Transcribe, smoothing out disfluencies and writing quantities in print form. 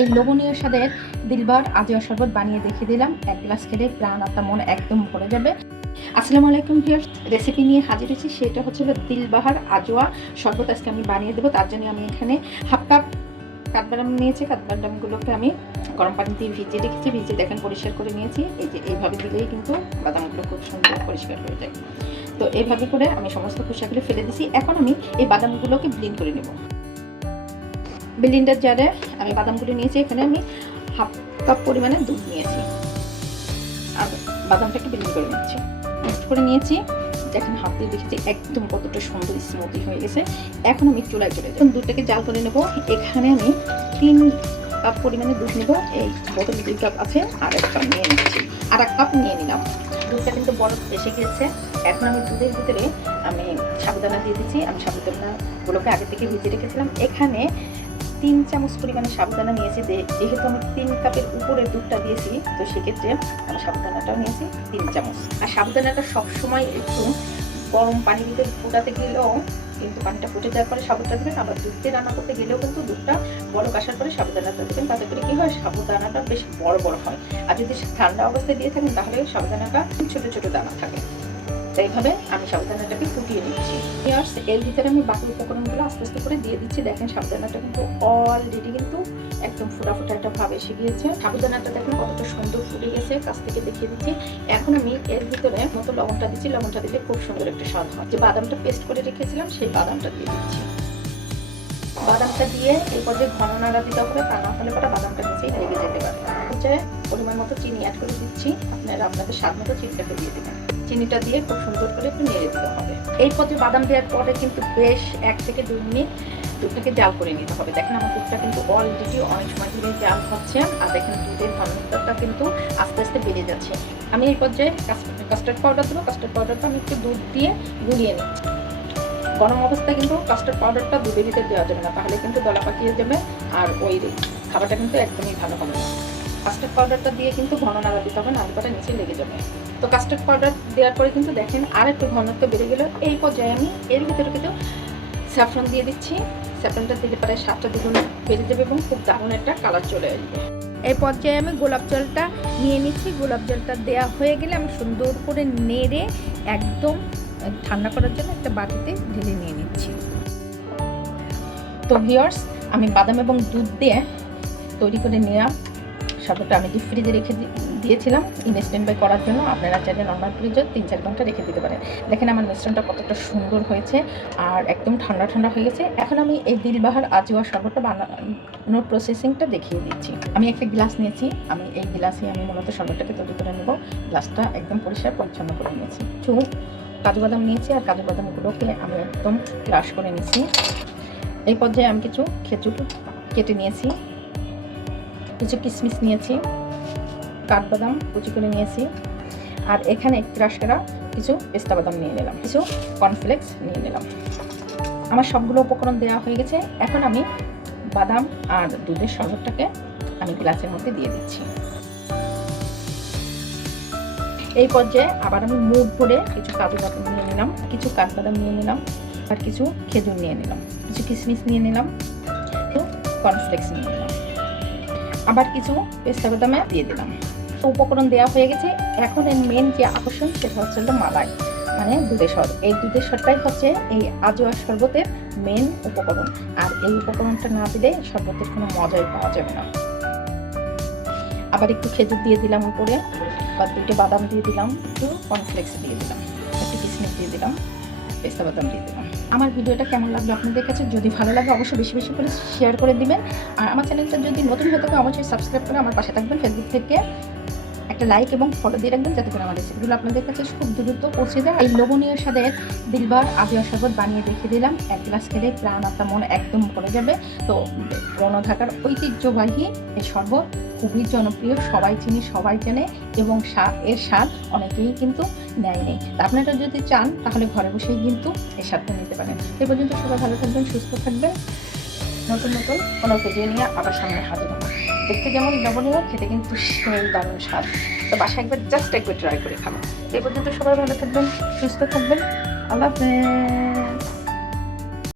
এই লোভনীয় স্বাদের দিলবার আজওয়া শরবত বানিয়ে দেখিয়ে দিলাম। এক গ্লাস খেলে প্রাণ আত্মা মন একদম ভরে যাবে। আসসালামু আলাইকুম ভিউয়ার্স, রেসিপি নিয়ে হাজির হয়েছি। সেটা হচ্ছে দিলবাহার আজওয়া শরবত আজকে আমি বানিয়ে দেবো। তার জন্য আমি এখানে হাফ কাপ কাঠবাদাম নিয়েছি। কাঠবাদামগুলোকে আমি গরম পানি দিয়ে ভিজিয়ে রেখেছি। ভিজিয়ে দেখেন পরিষ্কার করে নিয়েছি। এই যে এইভাবে দিলেই কিন্তু বাদামগুলো খুব সুন্দর পরিষ্কার হয়ে যায়। তো এইভাবে করে আমি সমস্ত খোসাগুলো ফেলে দিছি। এখন আমি এই বাদামগুলোকে ব্লেন্ড করে নেব। ব্লেন্ডার জারে আমি বাদামগুলো নিয়েছি। এখানে আমি হাফ কাপ পরিমাণে দুধ নিয়েছি আর বাদামটাকে ব্লেন্ড করে নিচ্ছি। মিক্সড করে নিয়েছি। দেখেন হাত দিয়ে দেখেছি একদম কতটা সুন্দর স্মুথি হয়ে গেছে। এখন আমি চুলায় চলে যাব। দুধটাকে জাল করে নেব। এখানে আমি 3 কাপ পরিমাণে দুধ নেব। এই বোতলে 2 কাপ আছে, আর 1 কাপ নিয়ে নিচ্ছি। আর 1 কাপ নিয়ে নিলাম। দুধটা কিন্তু বরফ এসে গিয়েছে। এখন আমি দুধের ভিতরে আমি সাবুদানা দিয়ে দিচ্ছি। আমি সাবুদানাগুলোকে আগে থেকে ভিজিয়ে রেখেছিলাম। এখানে 3 চামচ পরিমাণে সাবুদানা নিয়েছি। যেহেতু আমি 3 কাপের উপরে দুধটা দিয়েছি, তো সেক্ষেত্রে আমি সাবুদানাটাও নিয়েছি 3 চামচ। আর সাবুদানাটা সবসময় একটু গরম পানির ভিতরে ফুটাতে গেলেও কিন্তু পানিটা ফুটে যাওয়ার পরে সাবুদানা দেবেন। আবার দুধ দিয়ে রান্না করতে গেলেও কিন্তু দুধটা বড় আসার পরে সাবুদানাটা দেবেন। তাতে করে কী হয়, সাবুদানাটা বেশ বড় বড় হয়। আর যদি ঠান্ডা অবস্থায় দিয়ে থাকেন তাহলে সাবুদানাটা ছোট ছোট দানা থাকে। এইভাবে আমি সাবুদানাটাকে ফুটিয়ে নিচ্ছি। এর ভিতরে আমি বাকি উপকরণগুলো আস্তে আস্তে করে দিয়ে দিচ্ছি। দেখেন সাবুদানাটা কিন্তু অলরেডি কিন্তু একদম ফোটা ফোটা একটা ভাব এসে গিয়েছে। সাবুদানাটা দেখেন কতটা সুন্দর ফুটে গেছে, কাছ থেকে দেখিয়ে দিচ্ছি। এখন আমি এর ভিতরে মতো লবণটা দিচ্ছি। লবণটা দিলে খুব সুন্দর একটা স্বাদ হয়। যে বাদামটা পেস্ট করে রেখেছিলাম সেই বাদামটা দিয়ে দিচ্ছি। বাদামটা দিয়ে এই পর্যায়ে ঘন নাড়া দিতে হবে, তা না হলে পরে বাদামটা নিচেই লেগে যেতে পারে। পর্যায়ে পরিমাণ মতো চিনি অ্যাড করে দিচ্ছি। আপনারা আপনাদের স্বাদ মতো চিনিটাকে দিয়ে দেবেন। চিনিটা দিয়ে খুব সুন্দর করে একটু নেড়ে দিতে হবে। এই পর্যায়ে বাদাম দেওয়ার পরে কিন্তু বেশ 1 থেকে 2 মিনিট দুধটাকে জাল করে নিতে হবে। দেখেন আমার দুধটা কিন্তু অলরেডি অনেক সময় ধরে জাল হচ্ছে। আর দেখেন দুধের ঘনত্বটা কিন্তু আস্তে আস্তে বেড়ে যাচ্ছে। আমি এই পর্যায়ে কাস্টার্ড পাউডার দেবো। কাস্টার্ড পাউডারটা আমি একটু দুধ দিয়ে গুলিয়ে নিচ্ছি। গরম অবস্থায় কিন্তু কাস্টার্ড পাউডারটা দুধের ভিতরে দেওয়া যাবে না, তাহলে কিন্তু দলা পাকিয়ে যাবে আর ওই খাবারটা কিন্তু একদমই ভালো হবে না। কাস্টার্ড পাউডারটা দিয়ে কিন্তু ঘন নাড়া দিতে হবে, নাড়ি পাটা নিচে লেগে যাবে। তো কাস্টার্ড পাউডার দেওয়ার পরে কিন্তু দেখেন আর একটু ঘনত্ব বেড়ে গেল। এই পর্যায়ে আমি এর ভিতরে কিন্তু স্যাফরন দিয়ে দিচ্ছি। স্যাফরনটা দিলে পরে স্বাদটা দ্বিগুণ বেড়ে যাবে এবং খুব দারুণ একটা কালার চলে আসবে। এই পর্যায়ে আমি গোলাপ জলটা নিয়ে নিচ্ছি। গোলাপ জলটা দেওয়া হয়ে গেলে আমি সুন্দর করে নেড়ে একদম ঠান্ডা করার জন্য একটা বাটিতে ঢেলে নিয়ে নিচ্ছি। তো ভিউয়ার্স, আমি বাদাম এবং দুধ দিয়ে তৈরি করে নিলাম শরবতটা। আমি ডিপ ফ্রিজে রেখে দিয়েছিলাম স্ট্যান্ড বাই করার জন্য। আপনারা চাইলে নর্মাল ফ্রিজে 3-4 ঘন্টা রেখে দিতে পারেন। দেখেন আমার মিশ্রণটা কতটা সুন্দর হয়েছে আর একদম ঠান্ডা ঠান্ডা হয়ে গেছে। এখন আমি এই দিলবাহার আজওয়া শরবতটা বানানোর প্রসেসিংটা দেখিয়ে দিচ্ছি। আমি একটা গ্লাস নিয়েছি। আমি এই গ্লাসে আমি মূলত শরবতটাকে তৈরি করে নেব। গ্লাসটা একদম পরিষ্কার পরিচ্ছন্ন করে নিয়েছি। কাজু বাদাম নিয়েছি আর কাজু বাদামগুলোকে আমি একদম ক্রাশ করে নিয়েছি। এই পর্যায়ে আমি কিছু খেজুর কেটে নিয়েছি, কিছু কিশমিশ নিয়েছি, কাঠবাদাম কুচি করে নিয়েছি, আর এখানে ক্রাশ করা কিছু পেস্তা বাদাম নিয়ে নিলাম, কিছু কর্নফ্লেক্স নিয়ে নিলাম। আমার সবগুলো উপকরণ দেওয়া হয়ে গেছে। এখন আমি বাদাম আর দুধের শরবতটাকে আমি গ্লাসের মধ্যে দিয়ে দিচ্ছি। এই পর্যায়ে আবার আমি মুখ ভরে কিছু কাজু বাদাম নিয়ে নিলাম, কিছু কাঠবাদাম নিয়ে নিলাম, আর কিছু খেজুর নিয়ে নিলাম, কিছু কিশমিশ নিয়ে নিলাম, কিছু কর্নফ্লেক্স নিয়ে নিলাম, আবার কিছু পেস্তা বাদাম দিয়ে দিলাম। উপকরণ দেওয়া হয়ে গেছে। এখন এর মেন যে আকর্ষণ সেটা হচ্ছে মালাই, মানে দুধের স্বর। এই দুধের স্বরটাই হচ্ছে এই আজওয়া শরবতের মেন উপকরণ। আর এই উপকরণটা না দিলে শরবতের কোনো মজাই পাওয়া যাবে না। আবার একটু খেজুর দিয়ে দিলাম উপরে, বা 2টে বাদাম দিয়ে দিলাম, একটু কর্নফ্লেক্স দিয়ে দিলাম, একটু কিশমিশ দিয়ে দিলাম, পেস্তা বাদাম দিয়ে দিলাম। আমার ভিডিওটা কেমন লাগলো আপনাদের কাছে? যদি ভালো লাগে অবশ্যই বেশি বেশি করে শেয়ার করে দিবেন। আর আমার চ্যানেলটা যদি নতুন হয়ে থাকে অবশ্যই সাবস্ক্রাইব করে আমার পাশে থাকবেন। ফেসবুক থেকে একটা লাইক এবং ফলো দিয়ে রাখবেন, যাতে করে আমার রেসিপিগুলো আপনাদের কাছে খুব দ্রুত পৌঁছে যায়। এই লোভনীয় স্বাদের দিলবার আজওয়া শরবত বানিয়ে দেখিয়ে দিলাম। 1 গ্লাস খেলে প্রাণ আত্মা মন একদম ভরে যাবে। তো পুরানো ঢাকার ঐতিহ্যবাহী এই শরবত খুবই জনপ্রিয়, সবাই চিনি, সবাই জানে, এবং এর স্বাদ অনেকেই কিন্তু নেয়নি। আপনারা যদি চান তাহলে ঘরে বসেই কিন্তু এই স্বাদটা নিতে পারেন। এ পর্যন্ত সবাই ভালো থাকবেন, সুস্থ থাকবেন। নতুন নতুন কোনো ভিডিও নিয়ে আবার সামনে হাজির হবো। দেখতে যেমন লবণীয়, খেতে কিন্তু সেই দারুণ স্বাদ। তো বাসায় একবার জাস্ট একবার ট্রাই করে খাবো। এ পর্যন্ত সবাই ভালো থাকবেন, সুস্থ থাকবেন। আল্লাহ হাফেজ।